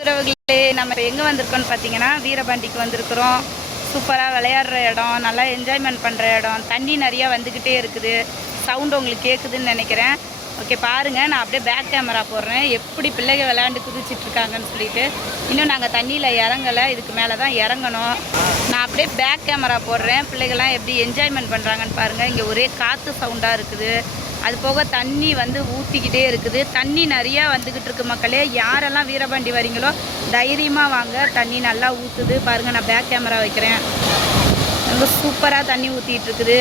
உறவுகளே, நம்ம எங்கே வந்திருக்கோம்னு பார்த்தீங்கன்னா வீரபாண்டிக்கு வந்திருக்கிறோம். சூப்பராக விளையாடுற இடம், நல்லா என்ஜாய்மெண்ட் பண்ணுற இடம், தண்ணி நிறையா வந்துக்கிட்டே இருக்குது. சவுண்டு உங்களுக்கு கேட்குதுன்னு நினைக்கிறேன். ஓகே பாருங்கள், நான் அப்படியே பேக் கேமரா போடுறேன் எப்படி பிள்ளைகள் விளையாண்டு குதிச்சிட்ருக்காங்கன்னு சொல்லிட்டு. இன்னும் நாங்கள் தண்ணியில் இறங்கலை, இதுக்கு மேலே தான் இறங்கணும். நான் அப்படியே பேக் கேமரா போடுறேன், பிள்ளைகள்லாம் எப்படி என்ஜாய்மெண்ட் பண்ணுறாங்கன்னு பாருங்கள். இங்கே ஒரே காற்று சவுண்டாக இருக்குது. அது போக தண்ணி வந்து ஊற்றிக்கிட்டே இருக்குது. தண்ணி நிறையா வந்துக்கிட்டு இருக்கு மக்களே. யாரெல்லாம் வீரபாண்டி வரீங்களோ தைரியமாக வாங்க, தண்ணி நல்லா ஊற்றுது பாருங்கள். நான் பேக் கேமரா வைக்கிறேன். ரொம்ப சூப்பராக தண்ணி ஊற்றிட்டு இருக்குது.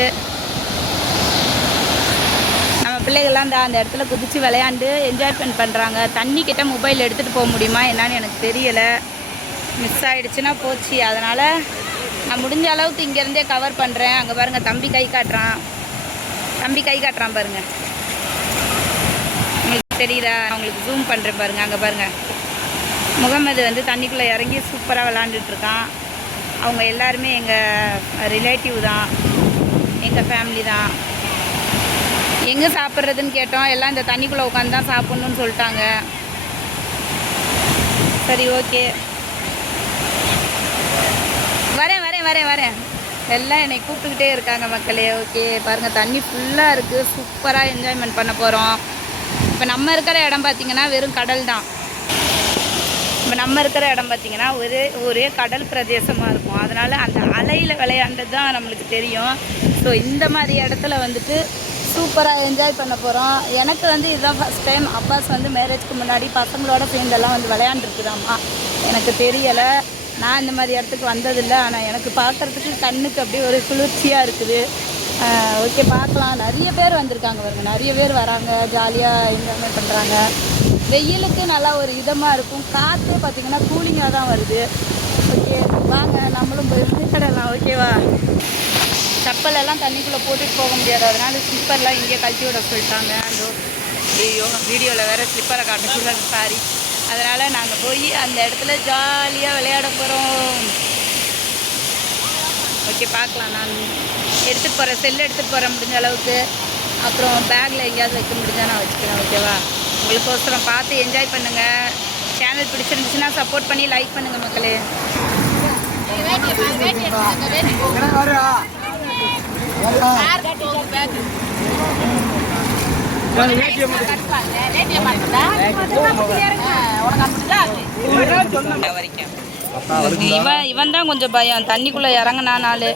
நம்ம பிள்ளைகள்லாம் அந்த இடத்துல குதித்து விளையாண்டு என்ஜாய்மெண்ட் பண்ணுறாங்க. தண்ணி கிட்ட மொபைல் எடுத்துகிட்டு போக முடியுமா என்னான்னு எனக்கு தெரியலை. மிஸ் ஆகிடுச்சுன்னா போச்சு. அதனால் நான் முடிஞ்ச அளவுக்கு இங்கேருந்தே கவர் பண்ணுறேன். அங்கே பாருங்கள், தம்பி கை காட்டுறான் பாருங்கள். உங்களுக்கு தெரியுதா? உங்களுக்கு ஜூம் பண்ணுறேன் பாருங்கள். அங்கே பாருங்கள், முகமது வந்து தண்ணிக்குள்ளே இறங்கி சூப்பராக விளாண்டுட்ருக்கான். அவங்க எல்லாருமே எங்கள் ரிலேட்டிவ் தான், எங்கள் ஃபேமிலி தான். எங்கே சாப்பிட்றதுன்னு கேட்டோம். எல்லாம் இந்த தண்ணிக்குள்ளே உட்காந்து தான் சாப்பிட்ணுன்னு சொல்லிட்டாங்க. சரி ஓகே, வரேன். எல்லாம் என்னை கூப்பிட்டுக்கிட்டே இருக்காங்க மக்களே. ஓகே பாருங்கள், தண்ணி ஃபுல்லாக இருக்குது. சூப்பராக என்ஜாய்மெண்ட் பண்ண போகிறோம். இப்போ நம்ம இருக்கிற இடம் பார்த்திங்கன்னா வெறும் கடல் தான். இப்போ நம்ம இருக்கிற இடம் பார்த்திங்கன்னா ஒரே கடல் பிரதேசமாக இருக்கும். அதனால் அந்த அலையில் விளையாண்டது தான் நம்மளுக்கு தெரியும். ஸோ இந்த மாதிரி இடத்துல வந்துட்டு சூப்பராக என்ஜாய் பண்ண போகிறோம். எனக்கு வந்து இதுதான் ஃபஸ்ட் டைம். அப்பாஸ் வந்து மேரேஜ்க்கு முன்னாடி பசங்களோட சேர்ந்தெல்லாம் வந்து விளையாண்டுருக்குதாம்மா. எனக்கு தெரியலை, நான் இந்த மாதிரி இடத்துக்கு வந்ததில்லை. ஆனால் எனக்கு பார்க்குறதுக்கு கண்ணுக்கு அப்படியே ஒரு குளிர்ச்சியாக இருக்குது. ஓகே பார்க்கலாம். நிறைய பேர் வந்திருக்காங்க பாருங்க, நிறைய பேர் வராங்க, ஜாலியாக என்ஜாய்மெண்ட் பண்ணுறாங்க. வெயிலுக்கு நல்லா ஒரு இதமாக இருக்கும். காற்று பார்த்திங்கன்னா கூலிங்காக தான் வருது. ஓகே வாங்க, நம்மளும் போய் விளையாடலாம். ஓகேவா? செப்பலெல்லாம் தண்ணிக்குள்ளே போட்டுட்டு போக முடியாது, அதனால் ஸ்லிப்பர்லாம் இங்கே கழட்டி விட சொல்லிட்டாங்க. அந்த வீடியோவில் வேறு ஸ்லிப்பரை காட்ட சாரி. அதனால் நாங்கள் போய் அந்த இடத்துல ஜாலியாக விளையாட போகிறோம். ஓகே பார்க்கலாம். நான் எடுத்துகிட்டு போகிறேன், செல்லு எடுத்துகிட்டு போகிறேன் முடிஞ்ச அளவுக்கு. அப்புறம் பேக்கில் எங்கேயாவது வைக்க முடிஞ்சால் நான் வச்சுக்கிறேன். ஓகேவா? உங்களுக்கோசரம் பார்த்து என்ஜாய் பண்ணுங்கள். சேனல் பிடிச்சிருந்துச்சுன்னா சப்போர்ட் பண்ணி லைக் பண்ணுங்கள் மக்களே. இவன் தான் கொஞ்சம் பயம், தண்ணிக்குள்ள இறங்கினா நாள்.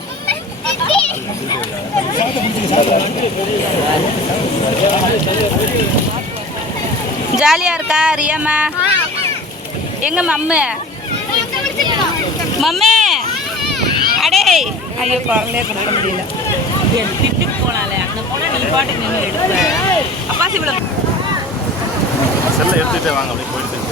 ஜாலியா இருக்கா ரியம்மா? எங்க மம்மு அடே ஐயோ குரலே கொடுக்க முடியல. திட்டுக்கு போனாலே அங்கே போனால் நீ பாட்டு நின்று எடுப்ப. அப்பாசி இவ்வளோ செல்லை எடுத்துகிட்டே வாங்க, அப்படியே போயிட்டு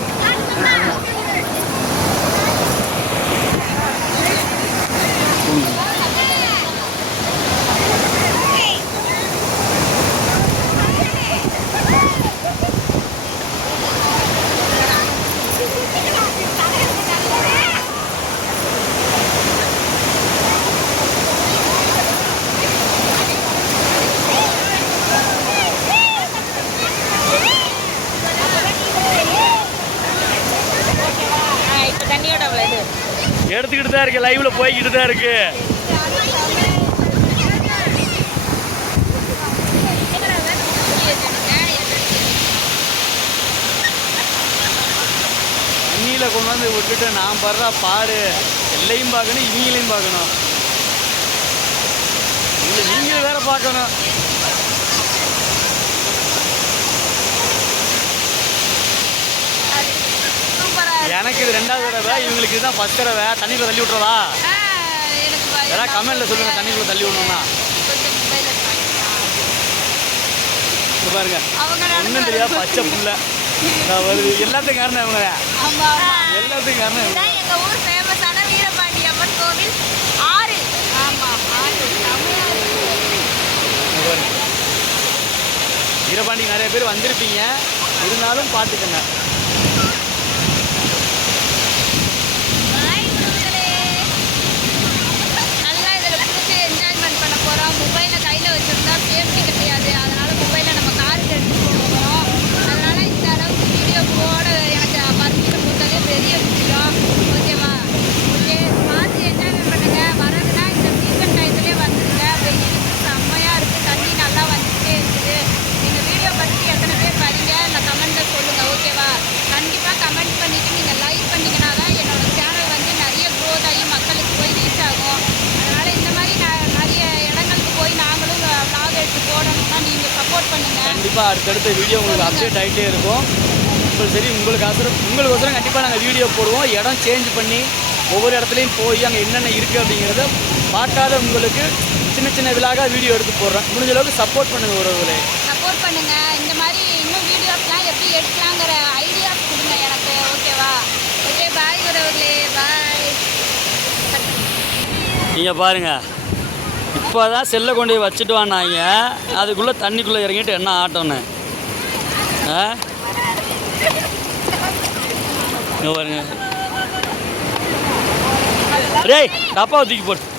எடுத்துக்கிட்டு தான் இருக்கு. லைவ்ல போய்கிட்டு தான் இருக்கு. தண்ணியில கொண்டு வந்து விட்டுட்டு நான் படுற பாடு எல்லையும் பார்க்கணும், இவங்களையும் பார்க்கணும், நீங்களும் வேற பார்க்கணும். எனக்கு இது 2வது தடவை, இவங்களுக்கு இதுதான் ஃபர்ஸ்ட் தடவை. தண்ணிக்குள்ள தள்ளி விட்டுறதா? ஏதாவது கமெண்ட்ல சொல்லுங்க, தண்ணிக்குள்ள தள்ளி விடணும்னா. பாருங்க, ஒன்றும் தெரியாது பச்சை புள்ள வருது. எல்லாத்துக்கும் காரணம் இவங்க, எல்லாத்துக்கும் காரணம் இவங்க. எங்க ஊர் ஃபேமஸான வீரபாண்டி அம்மன் கோவில் ஆறு. வீரபாண்டி நிறைய பேர் வந்திருப்பீங்க, இருந்தாலும் பார்த்துக்கங்க. மொபைலை கையில் வச்சுருந்தா சேஃப்டி கிடையாது. அதனால் மொபைலை நம்ம காருக்கு எடுத்துகிட்டு போக போகிறோம். அதனால் இந்த அளவுக்கு வீடியோ போட எனக்கு பர்மிஷன் கொடுத்ததே பெரிய கண்டிப்பாக அடுத்தடுத்த வீடியோ உங்களுக்கு அப்டேட் ஆகிட்டே இருக்கும். இப்போ சரி உங்களுக்கோசரம் கண்டிப்பாக நாங்கள் வீடியோ போடுவோம். இடம் சேஞ்ச் பண்ணி ஒவ்வொரு இடத்துலையும் போய் அங்கே என்னென்ன இருக்குது அப்படிங்கிறத பார்க்காத உங்களுக்கு சின்ன சின்ன விழாக வீடியோ எடுத்து போடுறேன். முடிஞ்ச அளவுக்கு சப்போர்ட் பண்ணுங்கள் உறவுகளே. சப்போர்ட் பண்ணுங்கள். இந்த மாதிரி இன்னும் வீடியோஸ்லாம் எப்படி எடுக்கலாங்கிற ஐடியாஸ் கொடுங்க எனக்கு. ஓகேவா? ஓகே, பாய் உறவுகளே, பாய். நீங்கள் பாருங்கள், இப்போ தான் செல்லை கொண்டு போய் வச்சுட்டு வானாங்க, அதுக்குள்ளே தண்ணிக்குள்ளே இறங்கிட்டு என்ன ஆட்டோன்னு. இங்கே பாருங்க, டேய் டப்பாவை தூக்கி போட்டு.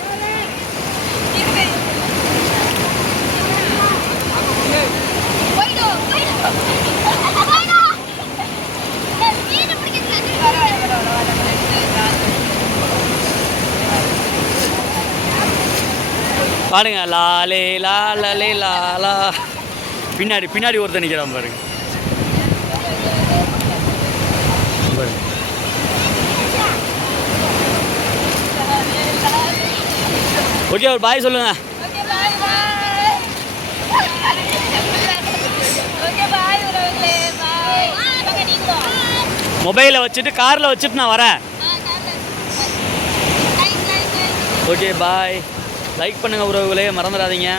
பாருங்க, லாலே லாலே லாலா. பின்னாடி ஒருத்தர் நிற்கிறான் பாருங்க. ஓகே, ஒரு பாய் சொல்லுங்க. மொபைலை வச்சுட்டு காரில் வச்சுட்டு நான் வரேன். ஓகே, பாய். லைக் பண்ணுங்கள் உறவுகளே, மறந்துடாதீங்க.